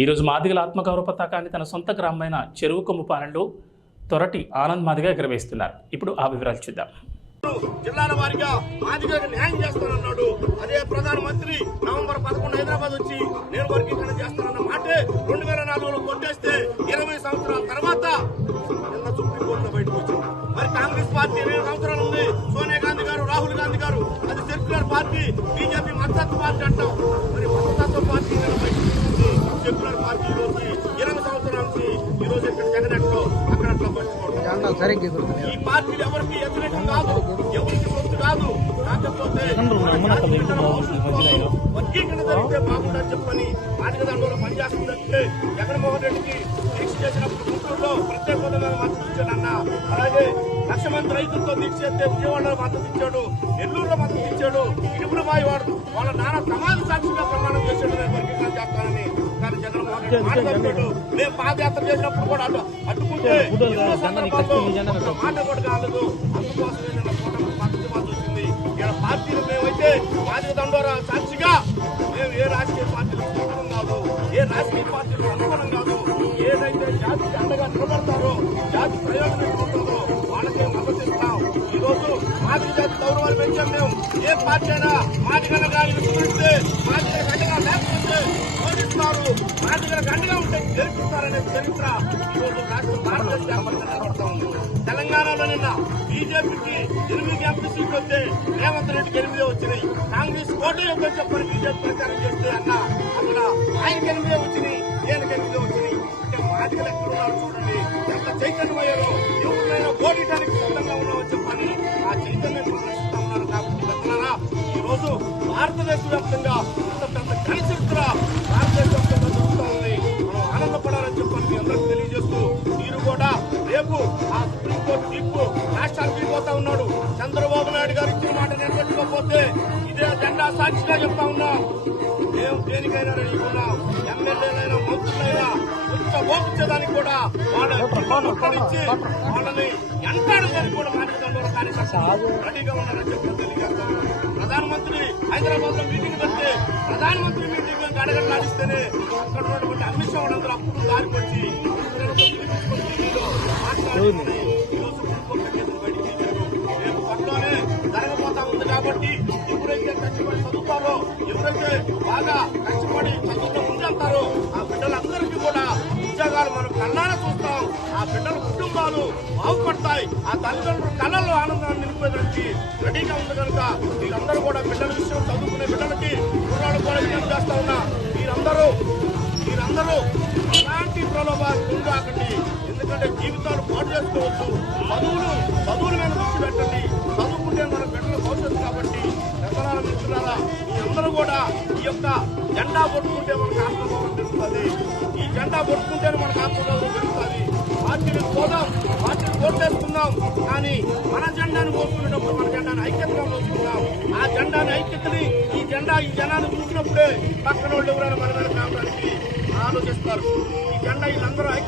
ఈరోజు మాదిగల ఆత్మగౌరవ పతాకాన్ని తన సొంత గ్రామమైన చెరువు కొమ్ముపాలెంలో తొరటి ఆనంద్ మాదిగా ఎగరవేస్తున్నారు. ఇప్పుడు ఆ వివరాలు చూద్దాం. జిల్లాల వారిగా మాదిగలకు న్యాయం చేస్తానన్నాడు. అదే ప్రధానమంత్రి నవంబర్ పదకొండు హైదరాబాద్ వచ్చి నేను వర్గీకరణ చేస్తానన్న మాటే రెండు వేల నాలుగులో కొట్టేస్తే ఇరవై సంవత్సరాల తర్వాత నిన్న సుప్రీంకోర్టులో బయటకు వచ్చింది. మరి కాంగ్రెస్ పార్టీ ఇరవై సంవత్సరాలు ఉంది. సోనియా గాంధీ గారు రాహుల్ గాంధీ గారు అది సెక్యులర్ పార్టీ బీజేపీ మద్దతు పార్టీ అంటాం. సెక్యులర్ పార్టీలోకి ఇరవై సంవత్సరాల నుంచి ఈ రోజు ఇక్కడ జగన్ ఎట్లో అక్కడ అట్లా పట్టుకోవడం జెండాలు సరిగ్గా ఎగురుతున్నాయి ఈ పార్టీలు ఎవరికి వ్యతిరేకం కాదు ఎవరికి సొత్తు కాదు. కాకపోతే వర్గీకరణ జరిగితే బాగుండని చెప్పని మాదిక దండలో పనిచేస్తుందంటే జగన్మోహన్ రెడ్డికి దీక్ష చేసినప్పుడు గుంటూరులో ప్రత్యేక హోదా మీద మద్దతు ఇచ్చాడన్న. అలాగే లక్ష మంది రైతులతో దీక్ష చేస్తే విజయవాడలో మద్దతు ఇచ్చాడు నెల్లూరులో మద్దతు ఇచ్చాడు ఇడుపుడు మాయి వాడు వాళ్ళ నాన్న ప్రమాద సాక్షిగా ప్రమాణం చేశాడు నేను వర్గీకరణ చేస్తానని మేము పాదయాత్ర చేసినప్పుడు కూడా అడ్డు అడ్డుకుంటే ఎన్నో సందర్భాల్లో మాట కూడా కాలేదు అందుకోసమే నిన్న కూటమి పద్ధతి వచ్చింది ఇక్కడ పార్టీలు మేమైతే బాధ్యత దండోరా సాక్షిగా మేము ఏ రాజకీయ పార్టీలకు అనుకూలం కాదు ఏ రాజకీయ పార్టీలకు అనుకూలం కాదు ఏదైతే జాతికి అండగా నిలబడతారో జాతి ప్రయోజనం ఉంటుందో వాళ్ళకే మద్దతు ఇస్తాం ఈరోజు రోజు జాతి గౌరవాలు పెంచాం మేము ఏ పార్టీ అయినా మాదిగల చరిత్ర ఈ రాష్ట్ర భారతదేశ వ్యాప్తంగా ఉంది తెలంగాణలో నిన్న బీజేపీకి ఎనిమిది ఎంపీ సీట్లు వస్తే రేవంత్ రెడ్డికి ఎనిమిది వచ్చినాయి కాంగ్రెస్ కోటి యొక్క చెప్పని బీజేపీ ప్రచారం చేస్తే అన్న అక్కడ ఆయనకి ఎనిమిది వచ్చినాయి ఈయనకి ఎనిమిది వచ్చినాయి అంటే మాదిగలు లెక్కలు ఉన్నారు చూడండి ఎంత చైతన్యమయ్యారో ఎవరినైనా ఓడించడానికి సిద్ధంగా ఉన్నామని చెప్పని ఆ చైతన్యం ప్రదర్శిస్తా ఉన్నారు కాబట్టి ఈ రోజు భారతదేశ వ్యాప్తంగా రాష్ట్రానికి వెళ్ళిపోతా ఉన్నాడు. చంద్రబాబు నాయుడు గారు ఇచ్చిన మాట నిలబెట్టుకోకపోతే ఇదే జెండా సాక్షిగా చెప్తా ఉన్నాం. మేము దేనికైనా రెడీ ఉన్నాం ఎమ్మెల్యేలైనా మంత్రులైనా ఇంత ఓపించేదానికి కూడా వాళ్ళ ఇచ్చి వాళ్ళని ఎంటాడడానికి కూడా మాట్లాడుతున్నారు కార్యకర్తలు రెడీగా ఉన్నారని చెప్పి తెలియజేస్తా ప్రధానమంత్రి హైదరాబాద్లో మీటింగ్ పెడితే ప్రధానమంత్రి మీటింగ్ గడగడలాడిస్తేనే అక్కడ ఉన్నటువంటి అమిత్ షా వాళ్ళందరూ అప్పుడు దారి వచ్చి ఢిల్లీలో కాబట్టి ఎవరైతే కష్టపడి చదువుతారో ఎవరైతే బాగా కష్టపడి చదువుతూ ముందుంటారో ఆ బిడ్డలందరికీ కూడా ఉద్యోగాలు మనం కళ్ళారా చూస్తాం. ఆ బిడ్డల కుటుంబాలు బాగుపడతాయి. ఆ తల్లిదండ్రుల కళ్ళల్లో ఆనందాన్ని నిలిపేదానికి రెడీగా ఉంది కనుక మీరందరూ కూడా బిడ్డల విషయం చదువుకునే బిడ్డలకి కుర్రాళ్ళు కూడా విజయం చేస్తా ఉన్నా మీరందరూ మీరందరూ ఎలాంటి ప్రలోభాలు గురికాకండి. ఎందుకంటే జీవితాలు పాటు చేసుకోవచ్చు. చదువులు ఈ యొక్క జెండా పట్టుకుంటే మనకు ఆత్మగౌరవం పెరుగుతుంది ఈ జెండా పట్టుకుంటేనే మనకు ఆత్మగౌరవం పెరుగుతుంది పార్టీని పోదాం పార్టీని కోట్లేసుకుందాం కానీ మన జెండాను కోరుకునేటప్పుడు మన జెండాను ఐక్యతగా మోసుకుందాం ఆ జెండాని ఐక్యతని ఈ జెండా ఈ జనాన్ని చూసినప్పుడే పక్కన వాళ్ళు ఎవరైనా మన మీద కావడానికి ఆలోచిస్తారు. ఈ జెండా వీళ్ళందరూ